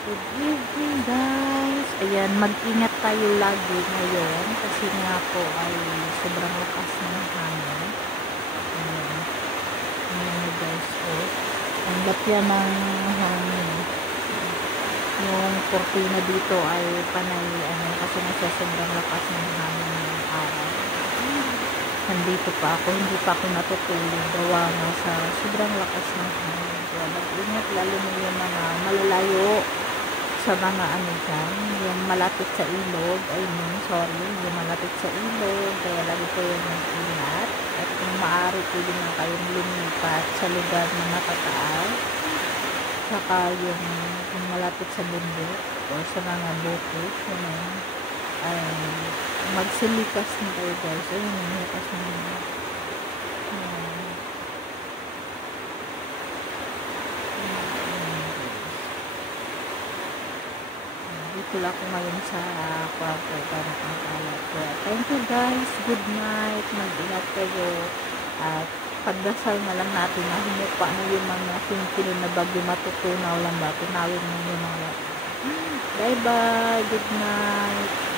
Good evening guys. Ayan, mag-ingat tayo lagi ngayon kasi nga po ay sobrang lakas ng hangin. Ayan, ayan na guys po. Ang lapya ng hangin. Yung kortina dito ay panay kasi nasa sobrang lakas ng hangin ng araw. Nandito pa ako, hindi pa ako natutulog gawa nga sa sobrang lakas ng hangin. Kaya mag-ingat lalo na yung mga malalayo sa mga dyan, yung malapit sa ilog, yung malapit sa ilog, kaya lagi po yung ingat. At kung maaari, pwede na kayong lumipat sa lugar na matataas, saka yung malapit sa bundok o sa mga bukid, ay magsilikas na kayo guys. Ayun, nilikas na nila. Dito lang ako ngayon sa kwarto para ang kalat ko. Thank you guys. Good night. Mag-ingat kayo. At pagdasal na lang natin na humupa na yung mga pinipino na bagyo matutunaw lang ba. Tunawin mo yung mga. Bye bye. Good night.